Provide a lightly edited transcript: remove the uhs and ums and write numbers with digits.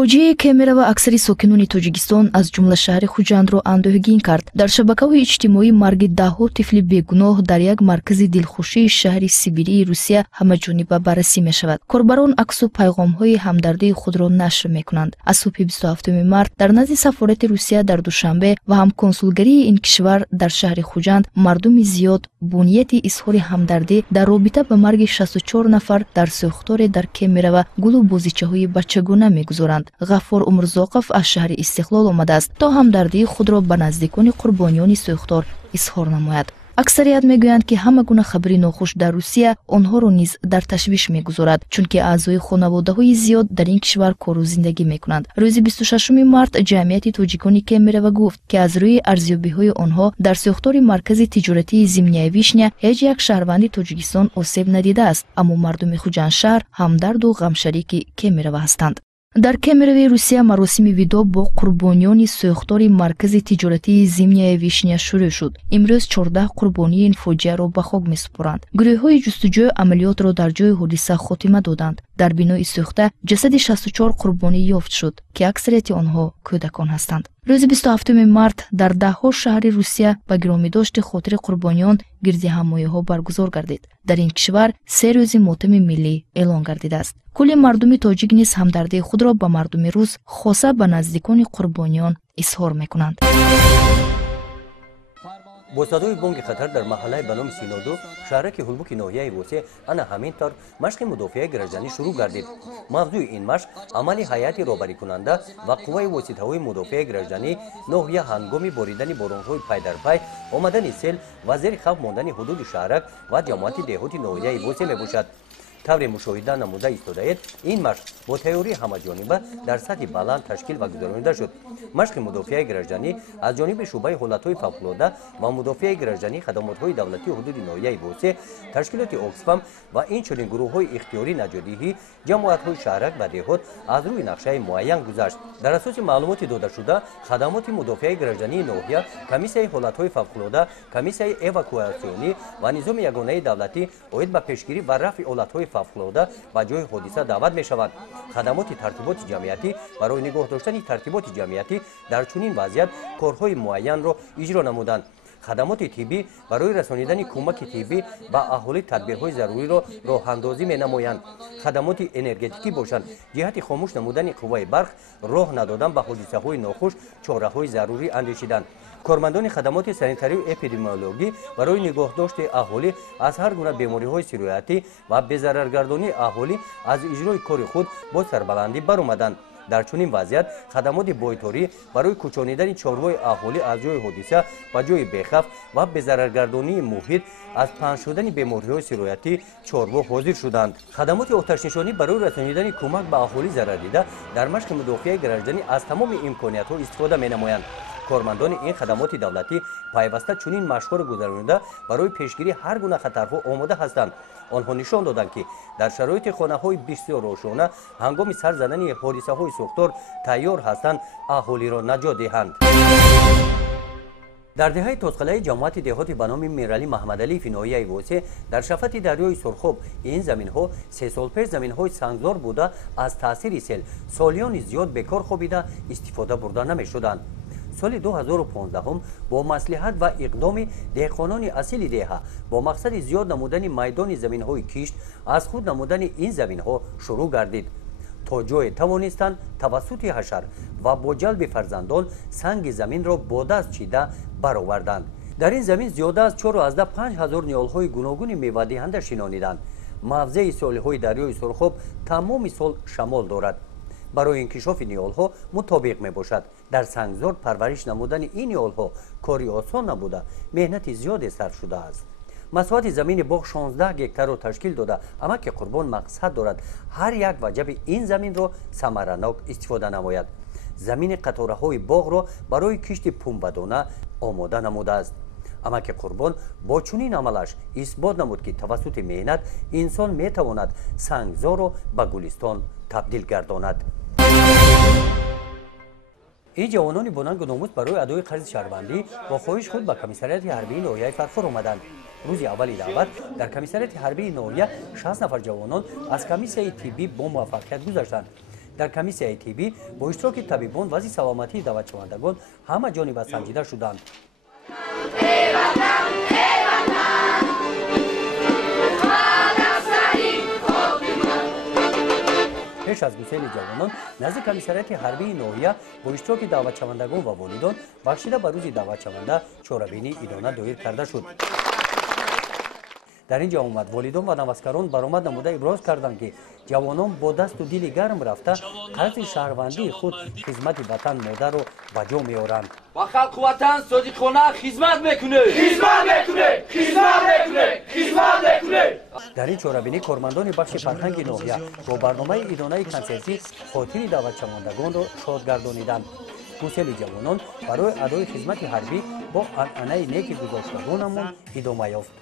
фоҷиаи Кемера ва аксари сокинони Тоҷикистон аз ҷумла шаҳри Хуҷандро андӯҳгин кард. Дар шабакаҳои иҷтимоӣ марги даҳҳо тифли бегуноҳ дар як маркази дилхушии шаҳри Сибирии Русия ҳамаҷониба баррасӣ мешавад. Корбарон аксу пайғомҳои ҳамдардии худро нашр мекунанд. Аз субҳи 27 март дар назди сафорати Русия дар Душанбе ва ҳамконсулгарии ин кишвар дар шаҳри Хуҷанд мардуми зиёд бо нияти изҳори ҳамдардӣ дар робита ба марги 64 нафар дар сӯхторе дар Кемера ва гулу бозичаҳои бачагона мегузоранд. Ғаффор Умрзоқов аз шаҳри Истиқлол омадааст то ҳамдардии худро ба наздикони қурбониёни сӯхтор изҳор намояд. Аксарият мегӯянд ки ҳама гуна хабари нохуш дар Русия онҳоро низ дар ташвиш мегузорад, чунки аъзои хонаводаҳои зиёд дар ин кишвар кору зиндагӣ мекунанд. Рӯзи 26 март ҷамъияти тоҷикони Кемерова гуфт ки аз рӯи арзёбиҳои онҳо дар сӯхтори маркази тиҷоратии Зимняя Вишня ҳеҷ як шаҳрванди Тоҷикистон осеб надидааст, аммо мардуми Хуҷандшаҳр ҳамдарду ғамшарики Кемерова ҳастанд. Дар Кемеравии Русия маросими видо бо қурбониёни сӯхтори маркази тиҷоратии Зимняя Вишня шурӯъ шуд. Имрӯз 14 қурбонии ин фоҷиаро ба хок месупоранд. Гурӯҳҳои ҷустуҷӯ амалиётро дар ҷои ҳодиса хотима доданд. Дар бинои сӯхта ҷасади 64 қурбонӣ ёфт шуд, ки аксарияти онҳо кӯдакон ҳастанд. рӯзи 27 март дар даҳҳо шаҳри Русия ба гиромидошти хотири қурбониён гирдиҳамоиҳо баргузор гардид. Дар ин кишвар 3 рӯзи мотами миллӣ эълон гардидааст. кулли мардуми тоҷик низ ҳамдардии худро ба мардуми рус, хоса ба наздикони қурбониён изҳор мекунанд. با صدای بانگ خطر در محله به نام سینادو شهرک هلبوک ناحیه وسیع انا همین طور مشق مدافع گردنی شروع گردید. موضوع این مشق عملی هیئت رهبری کننده و قوای واسطه‌های مدافع گردنی ناحیه هنگام باریدن باران‌های پی در پی آمدن سیل و زیر خوف ماندن حدود شهرک و جماعت دهاتی ناحیه وسیع میباشد. طور مشاهده نموده ایستاده این مشق با تیاری همه‌جانبه در سطح بلند تشکیل و گذرانده شد. مشق مدافع گردنی از جانب شعبه حالت‌های فوق‌العاده و مدافع گردنی خدمات‌های دولتی حدود ناحیه وسیع، تشکیلات اکسفام و اینچنین گروه‌های اختیاری نژادی جماعت‌های شهرک و دهات از روی نقشه معین گذشت. در اساس معلومات داده شده خدمات مدافع گردنی ناحیه، کمیسیون حالت‌های فوق‌العاده، کمیسیون اواکواسیونی و نظام یگانه دولتی باید به پیشگیری و رفع حالت‌های فوق‌العاده به جای حادثه دعوت می‌شوند. خدمات ترتیبات جمعیتی برای نگاه داشتن ترتیبات جمعیتی در چنین وضعیت کارهای معین را اجرا نمودند. خدمات طبی برای رسانیدن کمک طبی به اهالی تدبیرهای ضروری را راه اندازی می‌نمایند. خدمات انرژتیکی باشند جهت خاموش نمودن قوای برق، راه ندادن به حادثه‌های ناخوش، چاره‌های ضروری اندیشیدن. کارمندان خدمات سانیتاری و اپیدمیولوژی برای نگهداشت اهالی از هر گونه بیماری‌های سیرویاتی و بی‌ضررگردانی اهالی از اجرای کار خود با سربلندی برآمدند. در چنین وضعیت خدمات بایطاری برای کوچانیدن چاره‌های اهالی از جای حادثه و جای بی‌خوف و بی‌ضررگردانی محیط از پنهان شدن بیماری‌های سیرویاتی چارها حاضر شدند. خدمات آتش‌نشانی برای رسانیدن کمک به اهالی ضرر دیده در مشق مدافع گردنی از تمام امکانیت‌ها استفاده می‌نمایند. کارمندان این خدمات دولتی پیوسته چنین مشق‌ها را گذرانیده برای پیشگیری هر گونه خطرها آماده هستند. آنها نشان دادند که در شرایط خانه‌های بسیار روشنه هنگام سر زدن حادثه‌های سوختار تیار هستند اهالی را نجات دهند. در دهه تاسقلعه جماعت دهاتی به نام میرعلی محمدعلی فینایی واسع در شفت دریای سرخاب این زمین‌ها 3 سال پیش زمین‌های سنگزار بوده از تاثیر سیل سالیان زیاد بیکار خوابیده استفاده برده نمی‌شدند. سال 2015 با مصلحت و اقدام دهقانان اصیل دهه با مقصد زیاد نمودن میدان زمین‌های کشت از خود نمودن این زمین‌ها شروع گردید تا جای توانستند توسط حشر و با جلب فرزندان سنگ زمین را با دست چیده برآوردند. در این زمین زیاده از 4,500 نیال‌های گوناگون میوه‌دهنده شنانیدند. موضع ساحل‌های دریای سرخاب تمام سال شمال دارد. برای انکشاف نیال‌ها مطابق میباشد. در سنگزار پرورش نمودن این نیال‌ها کاری آسان نبوده، مهنت زیاد صرف شده است. مساحت زمین باغ 16 گکتار را تشکیل داده، اما که قربان مقصد دارد هر یک وجب این زمین را ثمره‌ناک استفاده نماید. زمین قطاره‌های باغ را برای کشت پنبه‌دانه آماده نموده است. اما که قربان با چنین عملش اثبات نمود که توسط مهنت انسان میتواند سنگزار را به گلستان تبدیل گرداند. این جوانان بلند و ناموس برای ادای قرض شهروندی با خواهش خود به کمیسریات حربی ناحیه فرخار آمدند. روز اول دعوت در کمیسریات حربی ناحیه 60 نفر جوانان از کمیسیون طبی با موفقیت گذشتند. дар комиссияи тиббӣ бо иштироки табибон вазъи саломатии даъватшавандагон ҳама ҷониба санҷида шуданд. пеш аз гусели ҷавонон назди комиссарияти ҳарбии ноҳия бо иштироки даъватшавандагон ва волидон бахшида ба рӯзи даъватшаванда чорабинии идона доир карда шуд. дар ин ҷо омад волидон ва наваскарон баромад намуда иброз карданд ки ҷавонон бо дасту дили гарм рафта қарзи шаҳрвандии худ хизмати ватан модарро ба ҷо меоранд. ба халқу ватан содиқона хизмат мекунед. дар ин чорабинӣ кормандони бахши фарҳанги ноҳия бо барномаи идонаи консертӣ хотири даъватшавандагонро шод гардониданд. гусели ҷавонон барои адои хизмати ҳарбӣ бо анъанаи неки гузоштагонамон идома ёфт.